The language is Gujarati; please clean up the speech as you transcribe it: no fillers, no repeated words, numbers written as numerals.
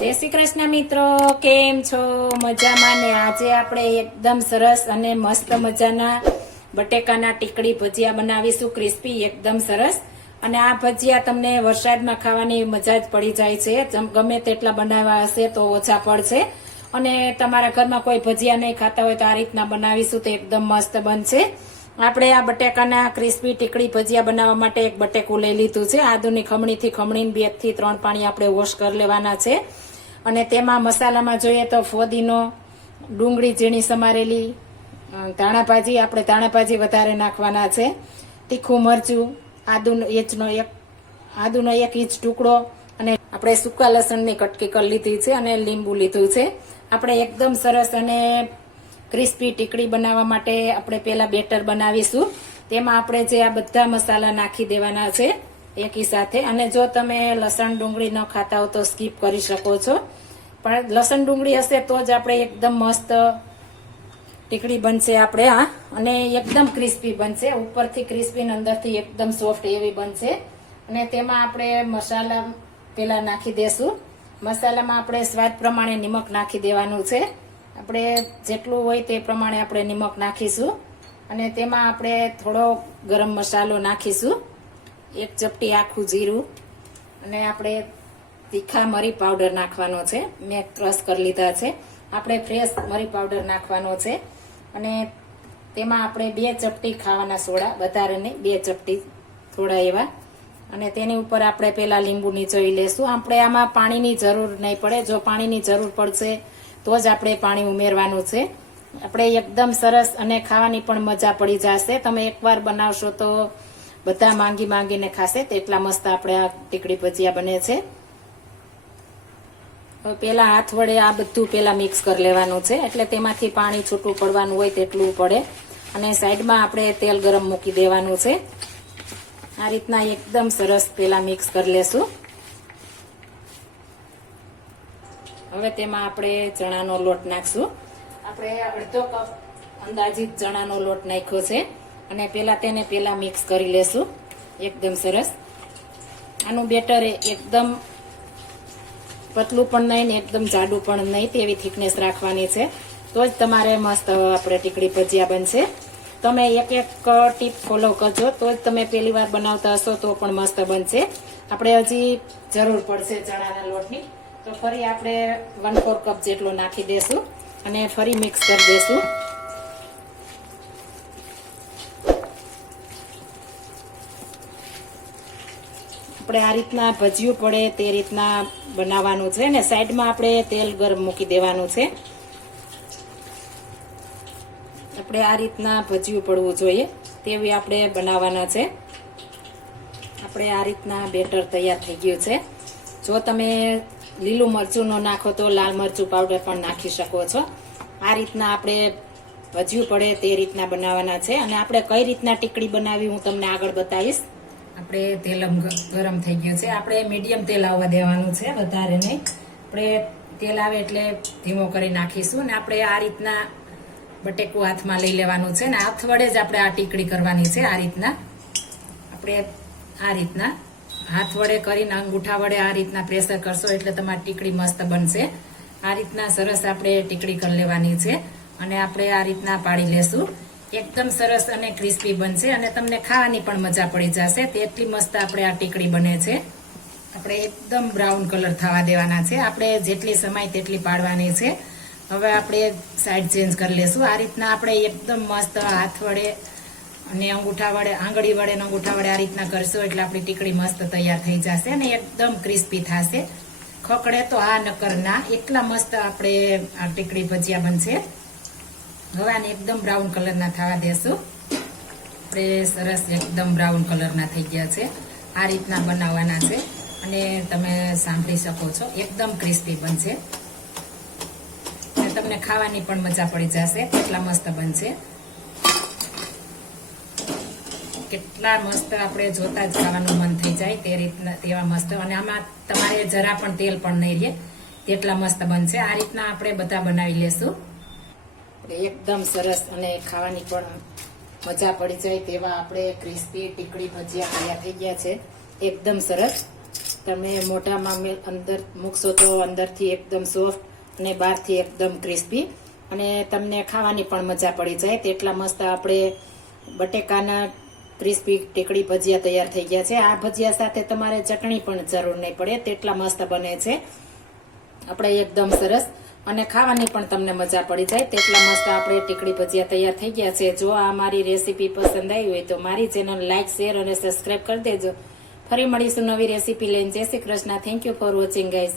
જય શ્રી કૃષ્ણ મિત્રો, કેમ છો? મજામાં ને? આજે આપણે એકદમ સરસ અને મસ્ત મજાના બટેકાના ટીકડી ભજીયા બનાવીશું, ક્રિસ્પી એકદમ સરસ. અને આ ભજીયા તમને વરસાદમાં ખાવાની મજા જ પડી જાય છે. ગમે તેટલા બનાવવા હશે તો ઓછા પડશે. અને તમારા ઘરમાં કોઈ ભજીયા નહીં ખાતા હોય તો આ રીતના બનાવીશું તો એકદમ મસ્ત બનશે. આપણે આ બટેકાના ક્રિસ્પી ટીકડી ભજીયા બનાવવા માટે એક બટેકું લઈ લીધું છે. આદુની ખમણીથી ખમણીને 2 થી 3 પાણી આપણે વોશ કરી લેવાના છે. અને તેમાં મસાલામાં જોઈએ તો ફોદીનો, ડુંગળી ઝીણી સમારેલી, ધાણાભાજી, આપણે ધાણાભાજી વધારે નાખવાના છે, તીખું મરચું, આદુનો એક ઇંચ ટુકડો, અને આપણે સૂકા લસણની કટકી કરી લીધી છે અને લીંબુ લીધું છે. આપણે એકદમ સરસ અને ક્રિસ્પી ટીકડી બનાવવા માટે આપણે પહેલા બેટર બનાવીશું. તેમાં આપણે જે આ બધા મસાલા નાખી દેવાના છે એકી સાથે. અને જો તમે લસણ ડુંગળી ન ખાતા હો તો સ્કીપ કરી શકો છો, પણ લસણ ડુંગળી હશે તો જ આપણે એકદમ મસ્ત ટીકડી બનશે આપણે આ, અને એકદમ ક્રિસ્પી બનશે. ઉપરથી ક્રિસ્પી ને અંદરથી એકદમ સોફ્ટ એવી બનશે. અને તેમાં આપણે મસાલા પેલા નાખી દેશું. મસાલામાં આપણે સ્વાદ પ્રમાણે નિમક નાખી દેવાનું છે. આપણે જેટલું હોય તે પ્રમાણે આપણે નિમક નાખીશું. અને તેમાં આપણે થોડો ગરમ મસાલો નાખીશું, 1 ચપટી આખું જીરું, અને આપણે તીખા મરી પાવડર નાખવાનો છે. મેં ક્રશ કરી લીધા છે. આપણે ફ્રેશ મરી પાવડર નાખવાનો છે. અને તેમાં આપણે 2 ચપટી ખાવાના સોડા, વધારે નહીં, 2 ચપટી થોડા એવા. અને તેની ઉપર આપણે પેલા લીંબુ નીચોવી લેશું. આપણે આમાં પાણીની જરૂર નહીં પડે. જો પાણીની જરૂર પડશે તો જ આપણે પાણી ઉમેરવાનું છે. આપણે એકદમ સરસ અને ખાવાની પણ મજા પડી જશે. તમે એકવાર બનાવશો તો બધા માંગીને ખાશે. તેટલા મસ્ત આપણે આ ટીકડી ભજીયા બને છે. પેલા હાથ વડે આ બધું પેલા મિક્સ કરી લેવાનું છે, એટલે તેમાંથી પાણી છૂટું પડવાનું હોય તેટલું પડે. અને સાઈડમાં આપણે તેલ ગરમ મૂકી દેવાનું છે. આ રીતના એકદમ સરસ પેલા મિક્સ કરી લેશું. હવે તેમાં આપણે ચણાનો લોટ નાખશું. આપણે અડધો કપ અંદાજિત ચણાનો લોટ નાખ્યો છે. અને તેને પેલા મિક્સ કરી લેશું એકદમ સરસ. આનું બેટર એકદમ પતલું પણ નહીં ને એકદમ જાડું પણ નહીં, તેવી થિકનેસ રાખવાની છે. તો જ તમારે મસ્ત આપણે ટીકડી ભજીયા બનશે. તમે એક ટીપ ફોલો કરજો તો જ તમે પહેલી વાર બનાવતા હશો તો પણ મસ્ત બનશે. આપણે હજી જરૂર પડશે ચણાના લોટની, તો ફરી આપણે 1/4 કપ જેટલો નાખી દેશું અને ફરી મિક્સ કરી દેશું. આપણે આ રીતના ભજીયું પડે તે રીતના બનાવવાનું છે. ને સાઈડમાં આપણે તેલ ગરમ મૂકી દેવાનું છે. આપણે આ રીતના ભજીયું પડવું જોઈએ તેવી આપણે બનાવવાના છે. આપણે આ રીતના બેટર તૈયાર થઈ ગયું છે. જો તમે લીલું મરચું ન નાખો તો લાલ મરચું પાવડર પણ નાખી શકો છો. આ રીતના આપણે ભજીયું પડે તે રીતના બનાવવાના છે. અને આપણે કઈ રીતના ટીકડી બનાવી હું તમને આગળ બતાવીશ. આપણે તેલ ગરમ થઈ ગયું છે. આપણે મીડિયમ તેલ આવવા દેવાનું છે, વધારે નહીં. આપણે તેલ આવે એટલે ધીમો કરી નાખીશું. અને આપણે આ રીતના બટેકું હાથમાં લઈ લેવાનું છે. ને હાથ વડે જ આપણે આ ટીકડી કરવાની છે. આ રીતના આપણે આ રીતના હાથ વડે કરીને અંગૂઠા વડે આ રીતના પ્રેશર કરશો એટલે તમારી ટીકડી મસ્ત બનશે. આ રીતના સરસ આપણે ટીકડી કરી લેવાની છે. અને આપણે આ રીતના પાડી લેશું. એકદમ સરસ અને ક્રિસ્પી બનશે અને તમને ખાવાની પણ મજા પડી જશે. તેટલી મસ્ત આપણે આ ટીકડી બને છે. આપણે એકદમ બ્રાઉન કલર થવા દેવાના છે. આપણે જેટલી સમાય તેટલી પાડવાની છે. હવે આપણે સાઈડ ચેન્જ કરી લેશું. આ રીતના આપણે એકદમ મસ્ત હાથ વડે અને આંગળી વડે અને અંગૂઠા વડે આ રીતના કરશો એટલે આપણી ટીકડી મસ્ત તૈયાર થઈ જશે અને એકદમ ક્રિસ્પી થશે. ખકડે તો આ નકર ના, એટલા મસ્ત આપણે આ ટીકડી ભજીયા બનશે. હવે આને એકદમ બ્રાઉન કલરના થવા દેશું. આપણે સરસ એકદમ બ્રાઉન કલરના થઈ ગયા છે. આ રીતના બનાવવાના છે અને તમે સાંભળી શકો છો એકદમ ક્રિસ્પી બનશે. અને તમને ખાવાની પણ મજા પડી જશે. કેટલા મસ્ત બનશે, કેટલા મસ્ત, આપણે જોતા જ ખાવાનું મન થઈ જાય તે રીતના, તેવા મસ્ત. અને આમાં તમારે જરા પણ તેલ પણ નહીં રહે તેટલા મસ્ત બનશે. આ રીતના આપણે બધા બનાવી લેશું. એકદમ સરસ અને ખાવાની પણ મજા પડી જાય તેવા આપણે ક્રિસ્પી ટીકડી ભજીયા તૈયાર થઈ ગયા છે. એકદમ સરસ. તમે મોઢામાં અંદર મૂકશો તો અંદરથી એકદમ સોફ્ટ અને બહારથી એકદમ ક્રિસ્પી, અને તમને ખાવાની પણ મજા પડી જાય તેટલા મસ્ત આપણે બટેકાના ક્રિસ્પી ટીકડી ભજીયા તૈયાર થઈ ગયા છે. આ ભજીયા સાથે તમારે ચટણી પણ જરૂર નહીં પડે, તેટલા મસ્ત બને છે આપણે એકદમ સરસ, અને ખાવાની પણ તમને મજા પડી જાય તેટલા મસ્ત આપણે ટીકડી ભજીયા તૈયાર થઈ ગયા છે. જો આ મારી રેસીપી પસંદ આવી હોય તો મારી ચેનલ લાઈક, શેર અને સબસ્ક્રાઈબ કરી દેજો. ફરી મળીશું નવી રેસીપી લઈને. જય Shri Krishna. Thank you for watching guys.